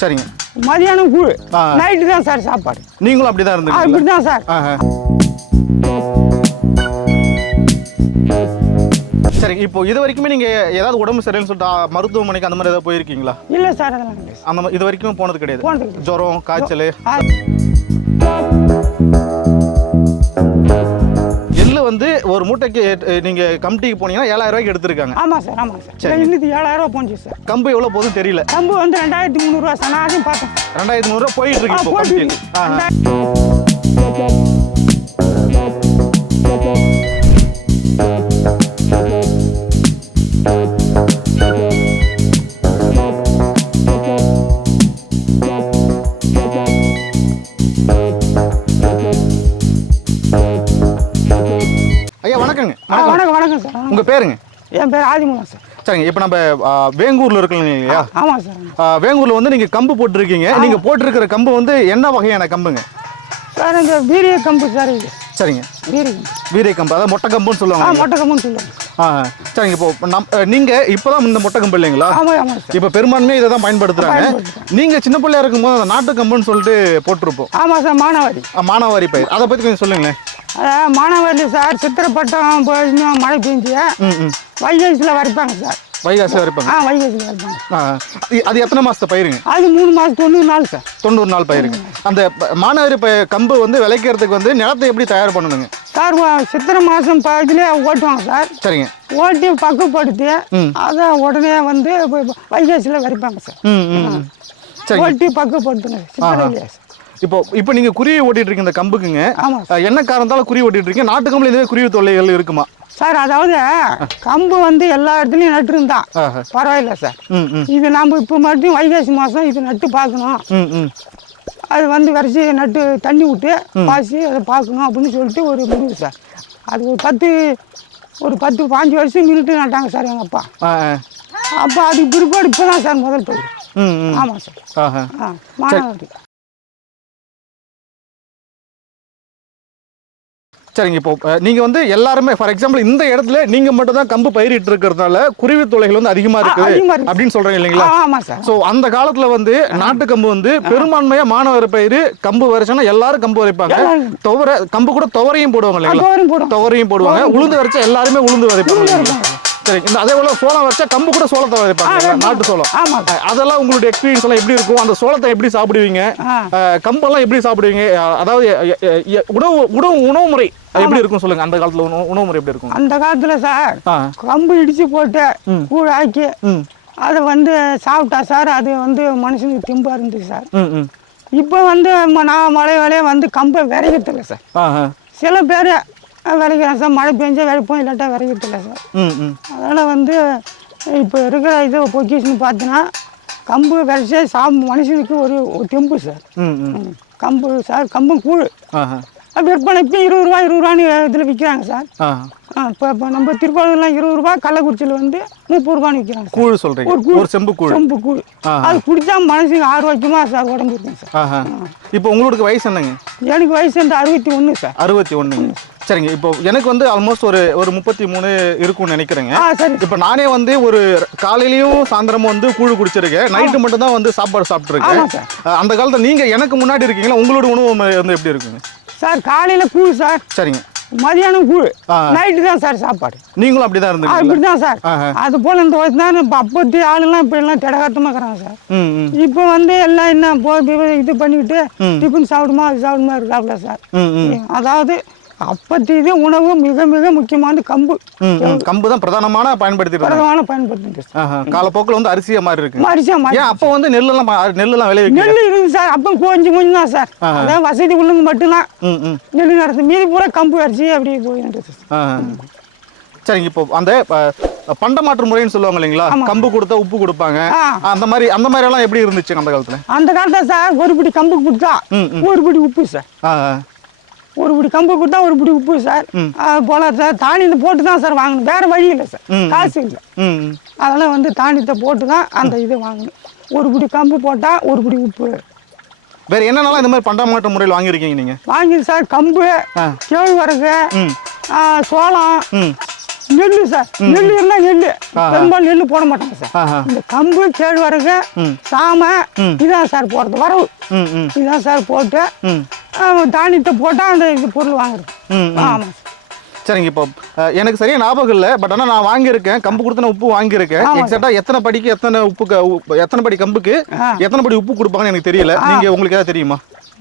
சரிங்க. மதியானம் கூழ். நைட்டு தான் சார் சாப்பாடு. நீங்களும் அப்படிதான் இருந்தீங்க அப்படி தான் சார். சரி இப்போ இது வரைக்குமே நீங்க ஏதாவது உடம்பு சரியில்லைன்னு சொல்லிட்டு மருத்துவமனைக்கு அந்த மாதிரி ஏதாவது போயிருக்கீங்க இல்லை சார் அதெல்லாம் அந்த இது வரைக்கும் போனது கிடையாது. ஜுரம் காய்ச்சல். வந்து ஒரு மூட்டைக்கு அஹ், நீங்க கமிட்டிக்கு போனீங்கன்னா ஏழாயிரம் ரூபாய்க்கு எடுத்திருக்காங்க. ஆமாம் சார் ஆமாம் சார். இன்னைக்கு ஏழாயிரம் ரூபா போச்சு சார். கம்பு எவ்வளவு போகுதுன்னு தெரியல. கம்பு வந்து ரெண்டாயிரத்தி முந்நூறுரூவா சார். நான் அதையும் பார்த்தேன். ரெண்டாயிரத்தி நூறுரூவா போயிட்டு இருக்கு வணக்கங்க. வணக்கம். வணக்கம் சார். வணக்கம். உங்க பேருங்க? என் பேர் ஆதிமூலம் சார். சரிங்க இப்போ நம்ம வேங்கூர்ல இருக்கீங்க இல்லையா? ஆமாம் சார். வேங்கூர்ல வந்து நீங்க கம்பு போட்டிருக்கீங்க. நீங்க போட்டிருக்கிற கம்பு வந்து என்ன வகையான கம்புங்க? சார் இந்த வீரிய கம்பு சார் இது. சரிங்க. வீரிய கம்பு. வீரை கம்பு அதாவது மொட்டை கம்புன்னு சொல்லுவாங்க மொட்டை கம்புன்னு சொல்லுவாங்க. ஆ சரிங்க இப்போ நம் அஹ், நீங்க இப்பதான் இந்த மொட்டை கம்பு இல்லைங்களா? இப்போ பெரும்பான்மையாக இதை தான் பயன்படுத்துறாங்க. பயன்படுத்துறாங்க. நீங்க சின்ன பிள்ளையா இருக்கும்போது அந்த நாட்டு கம்புன்னு சொல்லிட்டு போட்டிருப்போம். ஆமாம் சார் மானாவாரி. மானாவாரி பயிர். அதை பத்தி கொஞ்சம் சொல்லுங்களேன். மானாவாரி சார் சித்திரப்பட்டம் போய் இன்னும் மழை பெஞ்சு வைகாசியில் வரைப்பாங்க சார். வைகாசி வரைப்பாங்க ஆ வைகாசியில் வரைப்பாங்க அது- எத்தனை மாசத்து பயிருங்க? அது மூணு மாதம் தொண்ணூறு நாள் சார். தொண்ணூறு நாள் பயிருங்க. அந்த மானாவாரி ப கம்பு வந்து விளைக்கிறதுக்கு வந்து நிலத்தை எப்படி தயார் பண்ணணுங்க? சார் சித்திரை மாதம் பாதியிலே ஓட்டுவாங்க சார். சரிங்க. ஓட்டி பக்குவப்படுத்தி ம். அதை உடனே வந்து வைகாசியில் வரைப்பாங்க சார். ஓட்டி பக்குவப்படுத்துங்க. சித்திரையிலே இப்போ இப்போ நீங்க குருவி ஓட்டிட்டு இருக்கீங்க இந்த கம்புக்குங்க என்ன காரணத்தால குருவி ஓட்டிட்டு இருக்கீங்க நாட்டு கம்புல இதுவே குருவி தொல்லைகள் இருக்குமா? சார் அதாவது கம்பு வந்து எல்லா இடத்துலையும் நட்டுருந்தான். பரவாயில்ல சார். இது நம்ம இப்போ மட்டும் வைகாசி மாதம் இது நட்டு பார்க்கணும். அது வந்து வரிசை நட்டு தண்ணி விட்டு பாசி அதை பார்க்கணும் அப்படின்னு சொல்லிட்டு ஒரு முடிவு சார். அது ஒரு பத்து ஒரு பத்து பாஞ்சு வருஷம் மினிட்டு நட்டாங்க சார் எங்கள் அப்பா. அப்போ அதுக்கு பிற்பாடு இப்போ தான் சார் முதல் பயிர். ஆமாம் சார். மானாவாரி. சரிங்க இப்போ அஹ், நீங்க வந்து எல்லாருமே ஃபார் எக்ஸாம்பிள் இந்த இடத்துல நீங்க மட்டும் தான் கம்பு பயிரிட்டு இருக்கிறதுனால குருவி தொல்லைகள் வந்து அதிகமா இருக்கு. அப்படின்னு சொல்றீங்க ஆ இல்லைங்களா ஆமாம் சார். சோ அந்த காலத்துல வந்து நாட்டு கம்பு வந்து பெரும்பான்மையா மாணவர் பயிர் கம்பு வரைச்சோன்னா எல்லாரும் கம்பு வரைப்பாங்க. துவர கம்பு கூட துவரையும் போடுவாங்க இல்லைங்களா? துவரையும் போடுவாங்க. உளுந்து வரைச்சா எல்லாருமே உளுந்து விதைப்பாங்க. சரி இந்த அதே போல சோளம் வச்சா கம்பு கூட சோளத்தை விதைப்பாங்க இல்லையா? நாட்டு சோளம். அஹ், அதெல்லாம் உங்களுடைய எக்ஸ்பீரியன்ஸ் எல்லாம் எப்படி இருக்கும்? அந்த சோளத்தை எப்படி சாப்பிடுவீங்க? கம்பெல்லாம் எப்படி சாப்பிடுவீங்க? அதாவது உணவு உணவு உணவு முறை எப்படி இருக்கும் சொல்லுங்க? அந்த காலத்துல உணவு முறை எப்படி இருக்கும்? அந்த காலத்தில் சார் கம்பு இடித்து போட்டு கூழ் ஆக்கி அதை வந்து சாப்பிட்டா சார் அது வந்து மனுஷனுக்கு தெம்பாக இருந்துச்சு சார் இப்போ வந்து நான் மழை வேலையை வந்து கம்பை விரைக்கிறதில்ல சார் சில பேர் விளைக்கிறேன் சார். மழை பெஞ்சா விளைப்போம் இல்லாட்டா விரைக்கிறதில்ல சார். அதனால் வந்து இப்போ இருக்கிற இது பொக்கிஷன் பார்த்தீங்கன்னா கம்பு விளைச்சே சாப் மனுஷனுக்கு ஒரு தெம்பு சார். கம்பு சார் கம்பு கூழ். விற்பனை இப்போ இருபது ரூபா இருபது ரூபான்னு இதில் விற்கிறாங்க சார். ஆ இப்போ இப்போ நம்ம திருக்கோவிலாம் இருபது ரூபா கள்ளக்குறிச்சியில் வந்து முப்பது ரூபான்னு விற்கிறாங்க கூழ் சொல்றீங்க. ஒரு கூழ். செம்பு கூழ். செம்பு கூழ். அது குடித்தா மனசுக்கு ஆரோக்கியமாக சார் உடம்பு இருக்குங்க சார். இப்போ உங்களுக்கு வயசு என்னங்க? எனக்கு வயசு வந்து அறுபத்தி ஒன்று சார். அறுபத்தி ஒண்ணுங்க சரிங்க இப்போ எனக்கு வந்து ஆல்மோஸ்ட் ஒரு ஒரு முப்பத்தி மூணு இருக்கும்னு நினைக்கிறேங்க. சரி. இப்போ நானே வந்து ஒரு காலையிலயும் சாயந்தரமும் வந்து கூழ் குடிச்சிருக்கேன். நைட்டு மட்டும் தான் வந்து சாப்பாடு சாப்பிட்ருக்கேன் அந்த காலத்துல நீங்க எனக்கு முன்னாடி இருக்கீங்களா? உங்களோட உணவு வந்து எப்படி இருக்குங்க? சார் காலையில் கூழ் சார். சரிங்க. மதியானம் கூழ். நைட்டு தான் சார் சாப்பாடு. நீங்களும் அப்படிதான் இருந்தீங்க அப்படி தான் சார். அது போல் இந்த வயசு தான் இப்போ அப்பத்தி ஆளுலாம் இப்போ எல்லாம் திடகாத்தமாக இருக்கிறாங்க சார். இப்போ வந்து எல்லாம் என்ன போய் இது பண்ணிக்கிட்டு. டிஃபன் சாப்பிடுமா அது சாப்பிடுமா இருக்காப்ல சார். அதாவது அப்பத்தி இது உணவு மிக மிக முக்கியமான கம்பு. கம்பு தான் பிரதானமான பயன்படுத்துங்க சார் ஆஹா காலப்போக்கில் வந்து அரிசியா மாதிரி இருக்கு. மரிசா மாதிரி அப்போ வந்து நெல்லெல்லாம் நெல்லெல்லாம் விளைவிக்க நெல் இருக்குது சார். அப்போ கொஞ்சம் கொஞ்சம் தான் சார் அதான் வசதி உள்ளவங்க மட்டும்தான். நெல் நடத்து மீதி பூரா கம்பு அரிசி அப்படி போயிட்டு சார். ஆ. சரிங்க இப்போ அந்த பண்ட மாற்று முறைன்னு சொல்லுவாங்க இல்லைங்களா? கம்பு கொடுத்தா உப்பு கொடுப்பாங்க. அந்த மாதிரி அந்த மாதிரி எல்லாம் எப்படி இருந்துச்சு அந்த காலத்துல? அந்த காலத்தில் சார் ஒரு பிடி கம்பு கொடுத்தா ஒரு பிடி உப்பு சார். ஒரு பிடி கம்பு கொடுத்தா ஒரு பிடி உப்பு சார். அது போல சார். தானியத்தை போட்டு தான் சார் வாங்கணும். வேற வழி இல்லை சார். காசு இல்லை. அதெல்லாம் வந்து தானியத்தை போட்டு தான் அந்த இது வாங்கணும். ஒரு பிடி கம்பு போட்டால் ஒரு பிடி உப்பு. வேற என்னென்னலாம் இந்த மாதிரி பண்ட மாற்று முறையில் வாங்கியிருக்கீங்க நீங்க? வாங்கி சார். கம்பு. கேழ்வரகு சோளம். நெல் சார். நெல் இருந்தால் நெல் பெரும்பாலும் நெல் போட மாட்டாங்க சார். இந்த கம்பு கேழ்வரகு சாமை இதான் சார் போடுறது. வரவு. இதான் சார் போட்டு தானியத்தை போட்டால் அந்த பொருள் வாங்குறது. ம் ஆமாம் சார் சரிங்க இப்போ எனக்கு சரியா ஞாபகம் இல்லை பட் ஆனால் நான் வாங்கியிருக்கேன் கம்பு கொடுத்து நான் உப்பு வாங்கியிருக்கேன். எக்ஸாக்டா எத்தனை படிக்கு எத்தனை உப்பு எத்தனை படி கம்புக்கு. எத்தனை படி உப்பு கொடுப்பாங்கன்னு எனக்கு தெரியல. நீங்க உங்களுக்கு ஏதாவது தெரியுமா?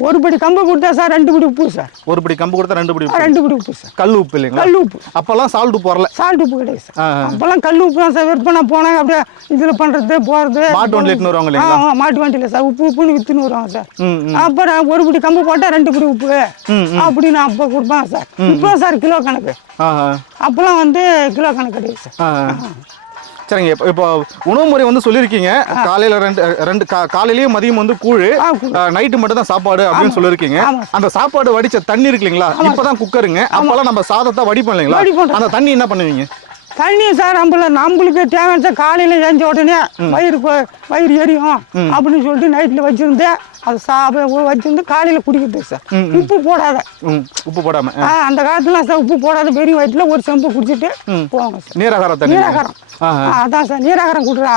ஒரு படி கம்பு கொடுத்தா சார் ரெண்டு படி உப்பு சார். ஒரு படி கம்பு கொடுத்தா ரெண்டு படி ரெண்டு படி உப்பு சார். கல் உப்பு இல்லைங்களா? கல் உப்பு. அப்பெல்லாம் சால்ட் உப்பு வரல. சால்ட் உப்பு கிடையாது சார். அப்போல்லாம் கல் உப்பு தான் சார் விற்பனை போனாங்க அப்படியே இதில் பண்ணுறது போகிறது மாட்டு வண்டியில் எடுத்துன்னு வருவாங்க இல்லைங்களா? மாட்டு வண்டியில் சார். உப்பு உப்புன்னு விற்றுன்னு வருவாங்க சார். அப்புறம் ஒரு படி கம்பு போட்டால் ரெண்டு படி உப்பு. அப்படின்னு அப்போ கொடுப்பாங்க சார். இப்போ சார் கிலோ கணக்கு. அப்போல்லாம் வந்து கிலோ கணக்கு கிடையாது சார். சரிங்க. இப்போ இப்போ உணவு முறை வந்து சொல்லியிருக்கீங்க காலையில ரெண்டு ரெண்டு கா காலையிலயும் மதியம் வந்து கூழ். நைட்டு மட்டும் தான் சாப்பாடு அப்படின்னு சொல்லியிருக்கீங்க. அந்த சாப்பாடு வடிச்ச தண்ணி இருக்கு இல்லைங்களா? இப்பதான் குக்கருங்க. அப்பெல்லாம் நம்ம சாதத்தை வடிப்போம் இல்லைங்களா. அந்த தண்ணி என்ன பண்ணுவீங்க? தண்ணி சார் நம்மள நம்மளுக்கு தேவையான காலையில் எழுந்த உடனே வயிறு வயிறு எரியும். அப்படின்னு சொல்லிட்டு நைட்டில் வச்சுருந்து அதை சாப்பிட வச்சிருந்து காலையில் குடிக்கிறது சார். உப்பு போடாத. உப்பு போடாம ஆ, அந்த காலத்துல சார் உப்பு போடாத பெரிய வயிற்றுல ஒரு செம்பு குடிச்சிட்டு போவாங்க சார். நீராகாரம். ஆ, அதான் சார் நீராகாரம் குடுறா.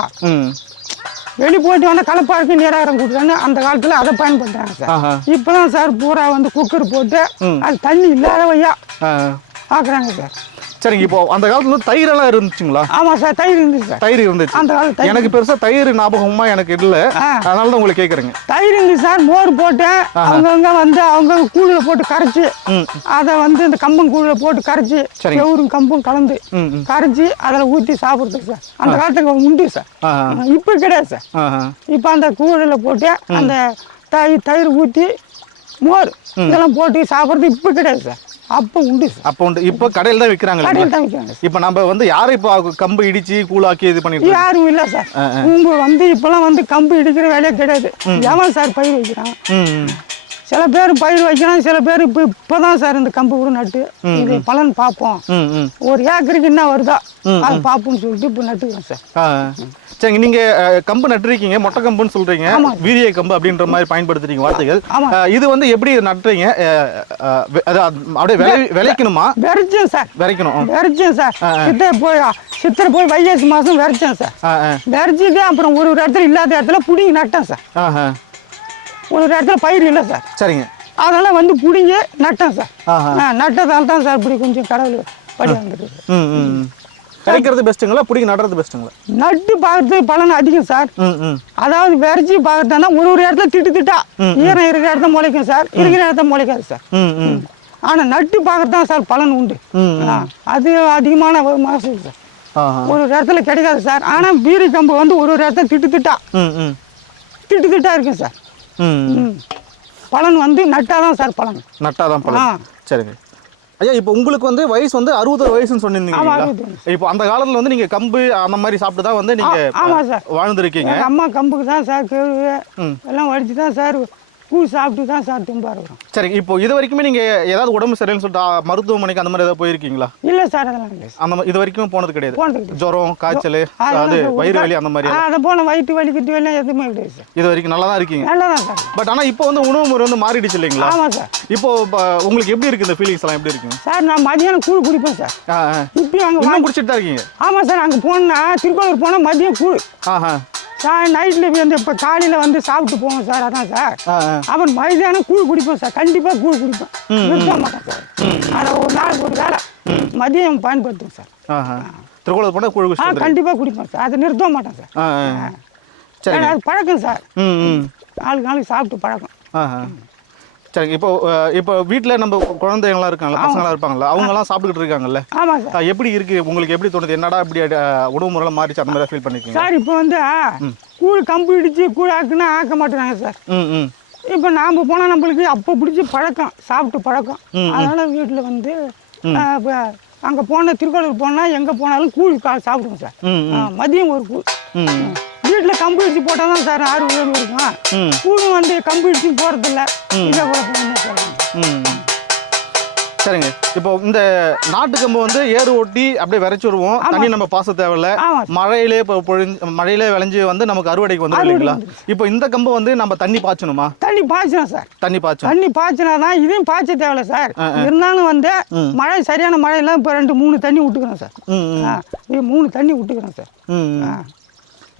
வெளி போயிட்டு வந்தால் கலப்பா இருக்கு நீராகாரம் குடுறான்னு அந்த காலத்தில் அதை பயன்படுத்துறாங்க சார். இப்போதான் சார் பூரா வந்து குக்கர் போட்டு அது தண்ணி இல்லாத வையா ஆ. ஆக்குறாங்க சார். சரிங்க இப்போ அந்த காலத்துல தயிர் எல்லாம் இருந்துச்சுங்களா? ஆமாம் சார் தயிர் இருந்துச்சு சார். தயிர் இருந்துச்சு. அந்த காலத்து தயிர் எனக்கு பெருசா தயிர் ஞாபகமா எனக்கு இல்ல. அதனால தான் உங்களுக்கு கேக்குறேங்க. தயிர் இருந்துச்சு சார் மோர் போட்டேன். அவங்கவுங்க வந்து அவங்க கூழில் போட்டு கரைச்சி. அதை வந்து இந்த கம்பம் கூழில் போட்டு கரைச்சி. எவரும் கம்பும் கலந்து கரைச்சி அதில் ஊற்றி சாப்பிட்றது சார். அந்த காலத்துக்கு உண்டு சார். இப்போ கிடையாது சார். இப்போ அந்த கூழில் போட்டு அந்த தயிர் தயிர் ஊற்றி மோர் இதெல்லாம் போட்டு சாப்பிட்றது இப்போ கிடையாது சார். அப்போ உண்டு. அப்போ உண்டு. இப்போ கடையில் தான் விற்கிறாங்க கடையில் தான் விற்கிறாங்க இப்போ நம்ம வந்து யாரும் இப்போ கம்பு இடிச்சு கூழாக்கி இது பண்ணிட்டு? யாரும் இல்லை சார். உங்க வந்து இப்போலாம் வந்து கம்பு இடிக்கிற வேலையே கிடையாது. எவன் சார் பயிர் வைக்கிறான். சில பேர் பயிர் வைக்கிறான் சில பேர் இப்போ இப்போ தான் சார் இந்த கம்பு கூட நட்டு இது பலன் பார்ப்போம் ஒரு ஏக்கருக்கு என்ன வருதா? அது பார்ப்போம்னு சொல்லிட்டு இப்போ நட்டுக்கிறோம் சார். சரிங்க நீங்க கம்பு நட்டுருக்கீங்க மொட்டை கம்புன்னு சொல்றீங்க வீரிய கம்பு அப்படின்ற மாதிரி பயன்படுத்துறீங்க வார்த்தைகள். இது வந்து எப்படி நட்டுறீங்க? அப்படியே விளை விளைக்கணுமா? விரைச்சேன் சார். விதைக்கணும் விரைச்சேன் சார். சித்திரை போய் சித்திரை போய் வைகாசி மாதம் விரைச்சேன் சார். விரைச்சிட்டு அப்புறம் ஒரு ஒரு இடத்துல இல்லாத இடத்துல பிடிங்கி நட்டேன் சார். ஒரு ஒரு இடத்துல பயிர் இல்லை சார். சரிங்க. அதெல்லாம் வந்து பிடிங்கி நட்டேன் சார். நட்டதால தான் சார் இப்படி கொஞ்சம் கடவுள் படி வந்துருக்கு. விதைக்கிறது பெஸ்ட்டுங்களா பிடிங்க நடுறது பெஸ்ட்டுங்களா நட்டு பார்க்கறது பலன் அதிகம் சார். அதாவது விரைச்சி பார்க்கறதுனா ஒரு ஒரு இடத்துல திட்டு திட்டா ஈரம் இருக்கிற இடத்துல முளைக்கும் சார் இருக்கிற இடத்துல முளைக்காது சார். ஆனால் நட்டு பார்க்கறது தான் சார் பலன் உண்டு. அது அதிகமான ஒரு மகசூல் சார். ஒரு ஒரு இடத்துல கிடைக்காது சார். ஆனால் வீரி கம்பு வந்து ஒரு ஒரு இடத்துல திட்டு திட்டா திட்டு திட்டா இருக்கும் சார். பலன் வந்து நட்டாதான் சார் பலன். நட்டாதான் ஆ. பழம் சரிங்க. ஐயா இப்போ உங்களுக்கு வந்து வயசு வந்து அறுபது வயசுன்னு சொன்னிருந்தீங்க இப்போ அந்த காலத்துல வந்து நீங்க கம்பு அந்த மாதிரி சாப்பிட்டு தான் வந்து நீங்க ஆ, ஆமா சார். வாழ்ந்துருக்கீங்க. அம்மா கம்புக்கு தான் சார் கேழ்வு. எல்லாம் வடித்து தான் சார் பூ சாப்பிட்டு தான் சார் தும்பா இருக்கிறோம் சரி இப்போ இது வரைக்குமே நீங்க ஏதாவது உடம்பு சரியில்லைன்னு சொல்லிட்டு மருத்துவமனைக்கு அந்த மாதிரி ஏதாவது போயிருக்கீங்களா? இல்லை சார் அதெல்லாம் இல்லை அந்த இது வரைக்கும் போனது கிடையாது. போனது. ஜுரம் காய்ச்சல் அதெல்லாம் அது சார் வயிறு வலி அந்த மாதிரி அதை போன வயிற்று வலி கிட்டு வலி எதுவுமே கிடையாது சார். இது வரைக்கும் நல்லா தான் இருக்கீங்க? நல்லா தான் சார். பட் ஆனா இப்போ வந்து உணவு முறை வந்து மாறிடுச்சு இல்லைங்களா? ஆமாம் சார். இப்போ உங்களுக்கு எப்படி இருக்கு இந்த ஃபீலிங்ஸ் எல்லாம்? எப்படி இருக்குங்க சார் நான் மதியானம் கூழ் குடிப்பேன் சார். இப்பயும் அங்கே குடிச்சிட்டு தான் இருக்கீங்க? ஆமாம் சார் அங்கே போனா திருக்கோளூர் போனால் மதியம் கூழ். ஆஹா. சார் நைட்டில் வந்து இப்போ காலையில் வந்து சாப்பிட்டு போவோம் சார் அதான் சார். அப்புறம் மதியானம் கூழ் குடிப்போம் சார் கண்டிப்பாக கூழ் குடிப்பேன் நிறுத்த மாட்டேன் சார். அதை ஒரு நாளைக்கு ஒரு வேலை மதியம் பயன்படுத்துவேன் சார். திருக்குளத்து போனால் குழு ஆ. கண்டிப்பாக குடிப்பேன் சார். அதை நிறுத்த மாட்டேன் சார். ஏன்னா அது பழக்கம் சார். நாளுக்கு நாளைக்கு சாப்பிட்டு பழக்கம். சரிங்க இப்போ இப்போ வீட்டில் நம்ம குழந்தைங்களாம் இருக்காங்கல்ல பசங்களாம் இருப்பாங்கல்ல அவங்கெல்லாம் சாப்பிட்டுக்கிட்டு இருக்காங்கல்ல. ஆமாம் எப்படி இருக்கு? உங்களுக்கு எப்படி தோணுது? என்னடா இப்படி உணவு முறைலாம் மாறிச்சு அந்த மாதிரி ஃபீல் பண்ணிருக்கீங்க சார் இப்போ வந்து கூழ் கம்பு இடித்து கூழ் ஆக்குன்னா ஆக்க மாட்டேறாங்க சார். ம் இப்போ நாம் போனால் நம்மளுக்கு அப்போ பிடிச்சி பழக்கம் சாப்பிட்டு பழக்கம். அதனால் வீட்டில் வந்து அங்கே போன திருக்கோளூர் போனால் எங்கே போனாலும் கூழ் கா சாப்பிடுவோம் சார். மதியம் ஒரு கூழ். ம். வீட்டில் கம்பு இடிச்சு போட்டால் தான் சார் ஆறு உயர்வு இருக்கும். ம். கூழும் வந்து கம்பு இடிச்சு போகிறதில்ல இதை கூட சொல்லுவாங்க சரிங்க. இப்போ இந்த நாட்டு கம்பு வந்து ஏறு ஓட்டி அப்படியே விரைச்சி வருவோம் தண்ணி நம்ம பாச தேவையில்ல. மழையிலே இப்போ பொழிஞ்சு மழையிலே விளைஞ்சு வந்து நமக்கு அறுவடைக்கு வந்துடும் இல்லைங்களா? இப்போ இந்த கம்பு வந்து நம்ம தண்ணி பாய்ச்சணுமா? தண்ணி பாய்ச்சணும் சார். தண்ணி பாய்ச்சணும். தண்ணி பாய்ச்சினா தான் இதையும் பாய்ச்ச தேவையில்ல சார். இருந்தாலும் வந்து மழை சரியான மழையெல்லாம் இப்போ ரெண்டு மூணு தண்ணி விட்டுக்கிறோம் சார். மூணு தண்ணி விட்டுக்கிறோம் சார்.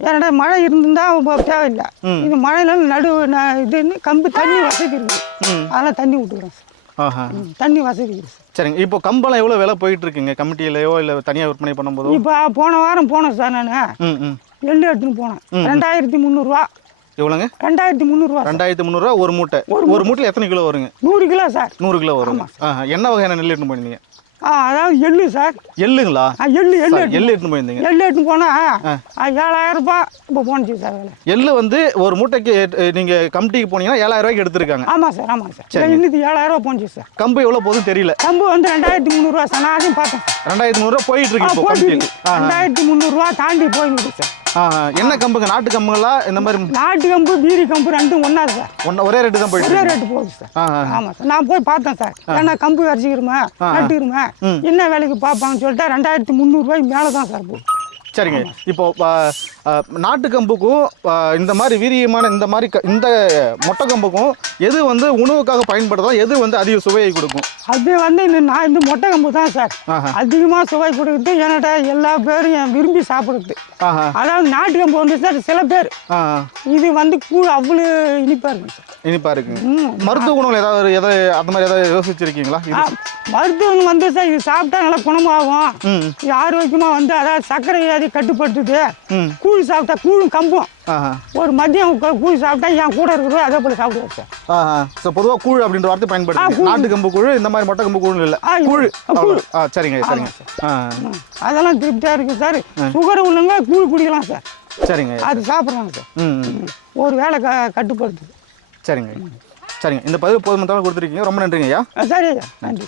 ஏன்னா மழை இருந்தா இப்போ தேவையில்லை. இது மழையில நடு இதுன்னு கம்பு தண்ணி வசதி இருக்குது அதெல்லாம் தண்ணி விட்டுக்கிறோம் சார். தண்ணி வசதி சரிங்க. இப்போ கம்பெல்லாம் எவ்வளோ விலை போயிட்டு இருக்குங்க கமிட்டியிலையோ இல்லை தனியாக விற்பனை பண்ணும்போதோ? இப்போ போன வாரம் போனேன் சார் நான். எள்ளு எடுத்துன்னு போனேன். ரெண்டாயிரத்தி முந்நூறுரூவா எவ்வளோங்க? ரெண்டாயிரத்தி முந்நூறுரூவா ரெண்டாயிரத்தி முந்நூறுரூவா ஒரு மூட்டை. ஒரு மூட்டையில் எத்தனை கிலோ வருங்க? நூறு கிலோ சார். நூறு கிலோ ஆஹா. என்ன வகையான நெல் எடுத்துன்னு போயிருந்தீங்க அதாவது எள்ளு சார். எள்ளுங்களா? எள்ளு எள்ளு எள்ளு எடுத்துன்னு போயிருந்தீங்க. எள்ளு எடுத்துன்னு போனால் ஏழாயிரம் ரூபாய் இப்போ போனுச்சு சார் எள்ளு வந்து ஒரு மூட்டைக்கு அஹ், நீங்க கமிட்டிக்கு போனீங்கன்னா ஏழாயிரம் ரூபாய்க்கு எடுத்திருக்காங்க. ஆமாம் சார் ஆமாம் சார். இன்னைக்கு ஏழாயிரம் ரூபாய் போனுச்சு சார். கம்பு எவ்வளோ போகுதுன்னு தெரியல. கம்பு வந்து ரெண்டாயிரத்தி முந்நூறுரூவா சார். நான் அதையும் பார்த்தேன். ரெண்டாயிரத்தி முந்நூறுரூவா போயிட்டு இருக்கு ரெண்டாயிரத்தி முந்நூறுரூவா தாண்டி போயிருக்கு சார். என்ன கம்புங்க? நாட்டு கம்புங்களா? இந்த மாதிரி நாட்டு கம்பு பீரி கம்பு ரெண்டும் ஒன்றா சார். ஒன்ன ஒரே ரேட்டு தான் போயிட்டு ஒரே ரேட்டு போகுது சார். ஆமாம் சார். நான் போய் பார்த்தேன் சார். ஏன்னா கம்பு வரைச்சிக்கிறோமே நட்டுக்கிறோமே என்ன வேலைக்கு பார்ப்பாங்கன்னு சொல்லிட்டு ரெண்டாயிரத்தி முந்நூறுரூவாய்க்கு மேலே தான் சார் போகுது. சரிங்க. இப்போ நாட்டு கம்புக்கும் இந்த மாதிரி வீரியமான இந்த மாதிரி இந்த மொட்டை கம்புக்கும் எது வந்து உணவுக்காக பயன்படுதா எது வந்து அதிக சுவையை கொடுக்கும்? அது வந்து இந்த நான் இந்த மொட்டை கம்பு தான் சார். அதிகமாக சுவை கொடுக்குறது என்னோட எல்லா பேரும் என் விரும்பி சாப்பிடுறது. ஆஹா. அதாவது நாட்டு கம்பு வந்து சார் சில பேர் இது வந்து கூழ் அவ்வளோ இனிப்பாக இருக்கும் சார். இனிப்பா இருக்குங்க ம். மருத்துவ குணங்கள் ஏதாவது எதாவது அந்த மாதிரி ஏதாவது யோசிச்சிருக்கீங்களா? மருத்துவம் வந்து சார் இது சாப்பிட்டா நல்லா குணமாகும். ஆரோக்கியமாக வந்து அதாவது சர்க்கரை வியாதி கட்டுப்படுத்துது ம். கூழ் சாப்பிட்டா கூழும் கம்பும். ஒரு மதியம் கூழ் சாப்பிட்டா என் கூட இருக்கிறது அதே போல் ஆஹா. ஸோ பொதுவாக கூழ் அப்படின்ற வார்த்தை பயன்படுத்தி நாட்டு கம்பு கூழ் இந்த மாதிரி மொட்டை கம்பு கூழ் இல்லை. கூழ். ஆ சரிங்க சரிங்க. அதெல்லாம் திருப்தியாக இருக்குது சார். சுகர் உள்ளவங்க கூழ் குடிக்கலாம் சார். சரிங்க. அது சாப்பிட்றாங்க சார். ஒரு வேளை க கட்டுப்படுத்துது சரிங்க. சரிங்க. இந்த பதிவு போதுமத்தாலும் கொடுத்துருக்கீங்க. ரொம்ப நன்றிங்க ஐயா சரி ஐயா. நன்றி